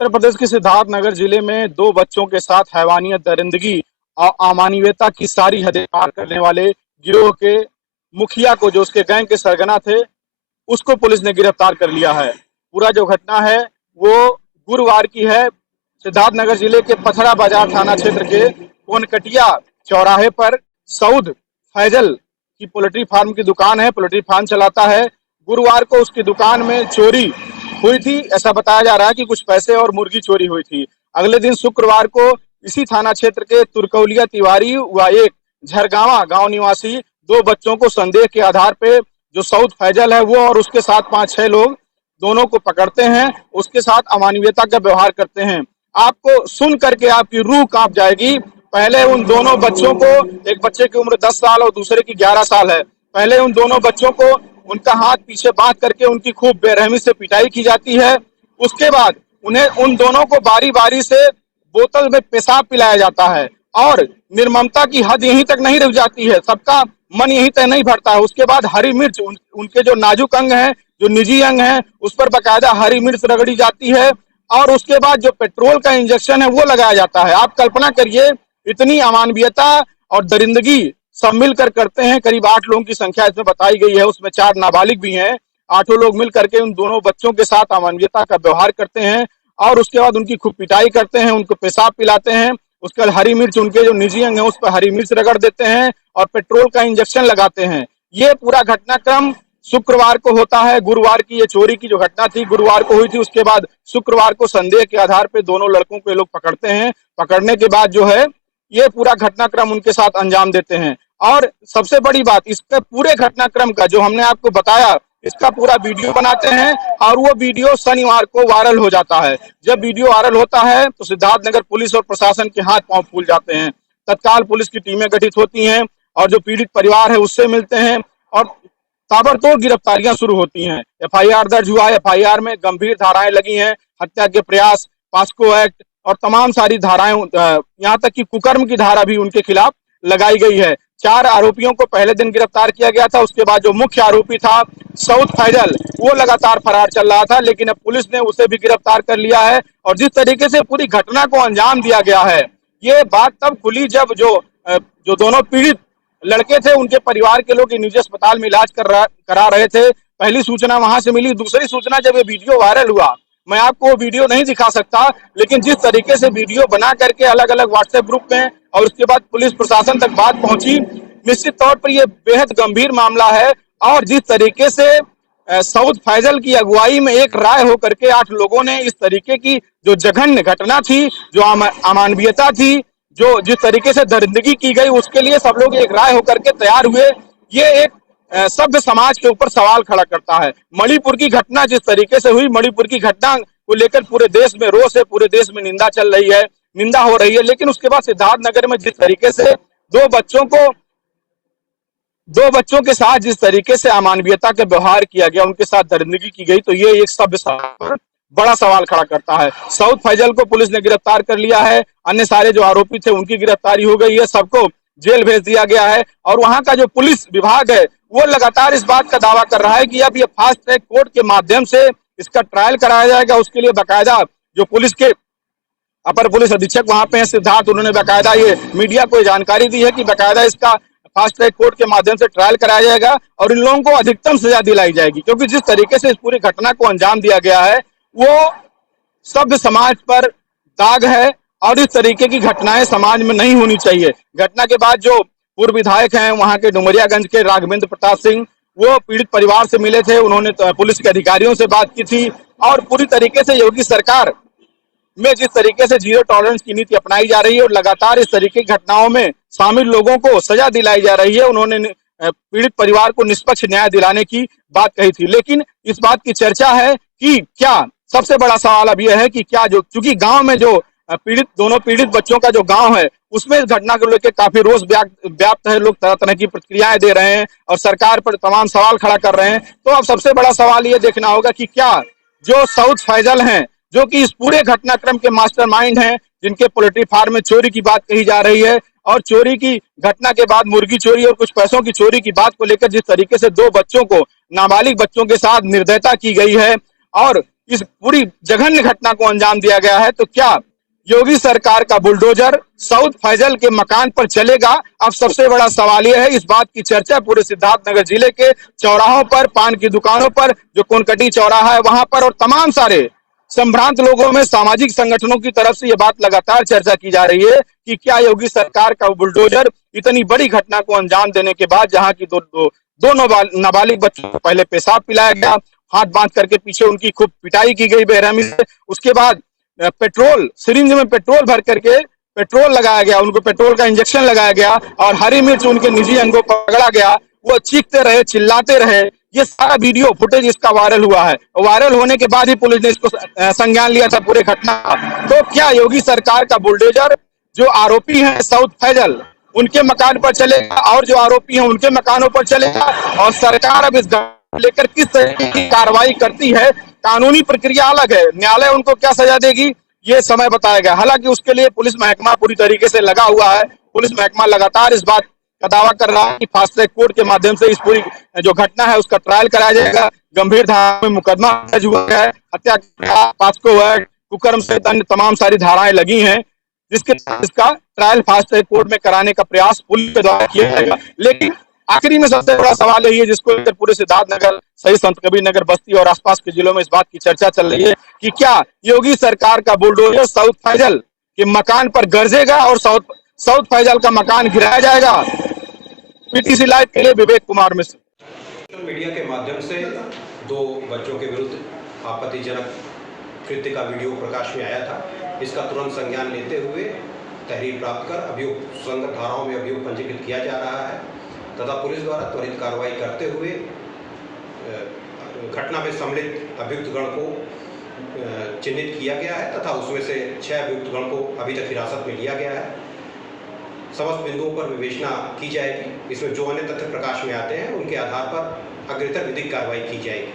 उत्तर प्रदेश के सिद्धार्थनगर जिले में दो बच्चों के साथ हैवानियत, दरिंदगी और अमानवीयता की सारी हदें पार करने वाले गिरोह के मुखिया को, जो उसके गैंग के सरगना थे, उसको पुलिस ने गिरफ्तार कर लिया है। पूरा जो घटना है वो गुरुवार की है। सिद्धार्थनगर जिले के पथरा बाजार थाना क्षेत्र के कोनकटिया चौराहे पर सऊद फैजल की पोल्ट्री फार्म की दुकान है, पोल्ट्री फार्म चलाता है। गुरुवार को उसकी दुकान में चोरी हुई थी। ऐसा बताया जा रहा है कि कुछ पैसे और मुर्गी चोरी हुई थी। अगले दिन शुक्रवार को इसी थाना क्षेत्र के तुरकौलिया तिवारी व एक झरगावा गांव निवासी दो बच्चों को संदेह के आधार पे जो सऊद फैजल है वो और उसके साथ 5-6 लोग दोनों को पकड़ते हैं, उसके साथ अमानवीयता का व्यवहार करते हैं। आपको सुन करके आपकी रूह कांप जाएगी। पहले उन दोनों बच्चों को, एक बच्चे की उम्र 10 साल और दूसरे की 11 साल है, पहले उन दोनों बच्चों को उनका हाथ पीछे बांध करके उनकी खूब बेरहमी से पिटाई की जाती है। उसके बाद उन्हें उन दोनों को बारी बारी से बोतल में पेशाब पिलाया जाता है और निर्ममता की हद यहीं तक नहीं रुक जाती है, सबका मन यहीं तक नहीं भरता है। उसके बाद हरी मिर्च, उनके जो नाजुक अंग हैं, जो निजी अंग हैं, उस पर बकायदा हरी मिर्च रगड़ी जाती है और उसके बाद जो पेट्रोल का इंजेक्शन है वो लगाया जाता है। आप कल्पना करिए, इतनी अमानवीयता और दरिंदगी सब मिलकर करते हैं। करीब 8 लोगों की संख्या इसमें बताई गई है, उसमें 4 नाबालिग भी हैं। 8 लोग मिल करके उन दोनों बच्चों के साथ अमानवीयता का व्यवहार करते हैं और उसके बाद उनकी खूब पिटाई करते हैं, उनको पेशाब पिलाते हैं। उसके बाद हरी मिर्च, उनके जो निजी अंग है उस पर हरी मिर्च रगड़ देते हैं और पेट्रोल का इंजेक्शन लगाते हैं। ये पूरा घटनाक्रम शुक्रवार को होता है। गुरुवार की ये चोरी की जो घटना थी गुरुवार को हुई थी। उसके बाद शुक्रवार को संदेह के आधार पे दोनों लड़कों को ये लोग पकड़ते हैं। पकड़ने के बाद जो है ये पूरा घटनाक्रम उनके साथ अंजाम देते हैं। और सबसे बड़ी बात, इसके पूरे घटनाक्रम का जो हमने आपको बताया, इसका पूरा वीडियो बनाते हैं और वो वीडियो शनिवार को वायरल हो जाता है। जब वीडियो वायरल होता है तो सिद्धार्थनगर पुलिस और प्रशासन के हाथ पांव फूल जाते हैं। तत्काल पुलिस की टीमें गठित होती हैं और जो पीड़ित परिवार है उससे मिलते हैं और ताबड़तोड़ गिरफ्तारियां शुरू होती हैं। एफआईआर दर्ज हुआ है, एफआईआर में गंभीर धाराएं लगी हैं, हत्या के प्रयास, पास्को एक्ट और तमाम सारी धाराएं, यहाँ तक कि कुकर्म की धारा भी उनके खिलाफ लगाई गई है। 4 आरोपियों को पहले दिन गिरफ्तार किया गया था। उसके बाद जो मुख्य आरोपी था सऊद फैजल, वो लगातार फरार चल रहा था, लेकिन अब पुलिस ने उसे भी गिरफ्तार कर लिया है। और जिस तरीके से पूरी घटना को अंजाम दिया गया है, ये बात तब खुली जब जो दोनों पीड़ित लड़के थे उनके परिवार के लोग निजी अस्पताल में इलाज करा रहे थे। पहली सूचना वहां से मिली। दूसरी सूचना जब ये वीडियो वायरल हुआ, मैं आपको वो वीडियो नहीं दिखा सकता, लेकिन जिस तरीके से वीडियो बना करके अलग अलग व्हाट्सएप ग्रुप में और उसके बाद पुलिस प्रशासन तक बात पहुंची, निश्चित तौर पर यह बेहद गंभीर मामला है। और जिस तरीके से सऊद फैजल की अगुवाई में एक राय होकर के 8 लोगों ने इस तरीके की जो जघन्य घटना थी, जो अमानवीयता थी, जो जिस तरीके से दरिंदगी की गई, उसके लिए सब लोग एक राय होकर के तैयार हुए। ये एक सभ्य समाज के ऊपर सवाल खड़ा करता है। मणिपुर की घटना जिस तरीके से हुई, मणिपुर की घटना को लेकर पूरे देश में रोष है, पूरे देश में निंदा चल रही है, निंदा हो रही है। लेकिन उसके बाद सिद्धार्थनगर में जिस तरीके से दो बच्चों के साथ जिस तरीके से अमानवीयता का व्यवहार किया गया, उनके साथ दरिंदगी की गई, तो ये एक सभ्य समाज पर बड़ा सवाल खड़ा करता है। सऊद फैजल को पुलिस ने गिरफ्तार कर लिया है, अन्य सारे जो आरोपी थे उनकी गिरफ्तारी हो गई है, सबको जेल भेज दिया गया है। और वहां का जो पुलिस विभाग है वो लगातार इस बात का दावा कर रहा है कि अब ये फास्ट ट्रैक कोर्ट के माध्यम से इसका ट्रायल कराया जाएगा। उसके लिए बाकायदा जो पुलिस के अपर पुलिस अधीक्षक वहां पे हैं सिद्धार्थ, उन्होंने बाकायदा ये मीडिया को जानकारी दी है कि बाकायदा इसका फास्ट ट्रैक कोर्ट के माध्यम से ट्रायल कराया जाएगा और इन लोगों को अधिकतम सजा दिलाई जाएगी। क्योंकि जिस तरीके से इस पूरी घटना को अंजाम दिया गया है वो सभ्य समाज पर दाग है और इस तरीके की घटनाएं समाज में नहीं होनी चाहिए। घटना के बाद जो पूर्व विधायक हैं वहां के डुमरियागंज के राघवेंद्र प्रताप सिंह, वो पीड़ित परिवार से मिले थे, उन्होंने पुलिस के अधिकारियों से बात की थी और पूरी तरीके से योगी सरकार में जिस तरीके से जीरो टॉलरेंस की नीति अपनाई जा रही है और लगातार इस तरीके की घटनाओं में शामिल लोगों को सजा दिलाई जा रही है, उन्होंने पीड़ित परिवार को निष्पक्ष न्याय दिलाने की बात कही थी। लेकिन इस बात की चर्चा है कि क्या, सबसे बड़ा सवाल अब यह है कि क्या जो, चूंकि गांव में जो दोनों पीड़ित बच्चों का जो गांव है उसमें इस घटना को लेकर काफी रोष व्याप्त है, लोग तरह तरह की प्रतिक्रियाएं दे रहे हैं और सरकार पर तमाम सवाल खड़ा कर रहे हैं। तो अब सबसे बड़ा सवाल ये देखना होगा कि क्या जो सऊद फैजल हैं, जो कि इस पूरे घटनाक्रम के मास्टरमाइंड हैं, जिनके पोल्ट्री फार्म में चोरी की बात कही जा रही है और चोरी की घटना के बाद मुर्गी चोरी और कुछ पैसों की चोरी की बात को लेकर जिस तरीके से 2 बच्चों को, नाबालिग बच्चों के साथ निर्दयता की गई है और इस पूरी जघन्य घटना को अंजाम दिया गया है, तो क्या योगी सरकार का बुलडोजर सऊद फैजल के मकान पर चलेगा? अब सबसे बड़ा सवाल यह है, इस बात की चर्चा पूरे सिद्धार्थनगर जिले के चौराहों पर, पान की दुकानों पर, जो कोनकटी चौराहा है वहां पर, और तमाम सारे संभ्रांत लोगों में, सामाजिक संगठनों की तरफ से यह बात लगातार चर्चा की जा रही है कि क्या योगी सरकार का बुलडोजर इतनी बड़ी घटना को अंजाम देने के बाद, जहां की दो नाबालिग बच्चों को पहले पेशाब पिलाया गया, हाथ बांध करके पीछे उनकी खूब पिटाई की गई बेरहमी से, उसके बाद पेट्रोल, सिरिंज में पेट्रोल भर करके पेट्रोल लगाया गया, उनको पेट्रोल का इंजेक्शन लगाया गया और हरी मिर्च उनके निजी अंगों पर पकड़ा गया, वो चीखते रहे, चिल्लाते रहे। ये सारा वीडियो फुटेज इसका वायरल हुआ है। वायरल होने के बाद ही पुलिस ने इसको संज्ञान लिया था पूरे घटना का। तो क्या योगी सरकार का बुलडोजर जो आरोपी हैं सऊद फैजल, उनके मकान पर चलेगा और जो आरोपी हैं उनके मकानों पर चलेगा? और सरकार अब इस लेकर किस तरह की कार्रवाई करती है? कानूनी प्रक्रिया अलग है, न्यायालय उनको क्या सजा देगी ये समय बताएगा। हालांकि उसके लिए पुलिस महकमा पूरी तरीके से लगा हुआ है। पुलिस महकमा लगातार इस बात का दावा कर रहा है कि फास्ट ट्रैक कोर्ट के माध्यम से इस पूरी जो घटना है उसका ट्रायल कराया जाएगा। गंभीर धारा में मुकदमा दर्ज हुआ है, हत्या, पॉक्सो एक्ट, कुकर्म सहित अन्य तमाम सारी धाराएं लगी हैं, जिसके इसका ट्रायल फास्ट ट्रैक कोर्ट में कराने का प्रयास पुलिस के द्वारा किया जाएगा। लेकिन आखिरी में सबसे बड़ा सवाल यही है, जिसको लेकर पूरे सिद्धार्थनगर, सही संत कबीर नगर, बस्ती और आसपास के जिलों में इस बात की चर्चा चल रही है कि क्या योगी सरकार का बुलडोजर सऊद फैजल के मकान पर गरजेगा और सऊद फैजल का मकान गिराया जाएगा? पीटीसी लाइव के लिए विवेक कुमार मिश्र। सोशल मीडिया के माध्यम से दो बच्चों के विरुद्ध आपत्तिजनक कृत्य का वीडियो प्रकाश में आया था। इसका तुरंत संज्ञान लेते हुए तहरीर प्राप्त कर अभियोग संगत धाराओं में अभियोग पंजीकृत किया जा रहा है तथा पुलिस द्वारा त्वरित कार्रवाई करते हुए घटना में सम्मिलित अभियुक्तगण को चिन्हित किया गया है तथा उसमें से 6 अभियुक्तगण को अभी तक हिरासत में लिया गया है। समस्त बिंदुओं पर विवेचना की जाएगी। इसमें जो अन्य तथ्य प्रकाश में आते हैं उनके आधार पर अग्रतर विधिक कार्रवाई की जाएगी।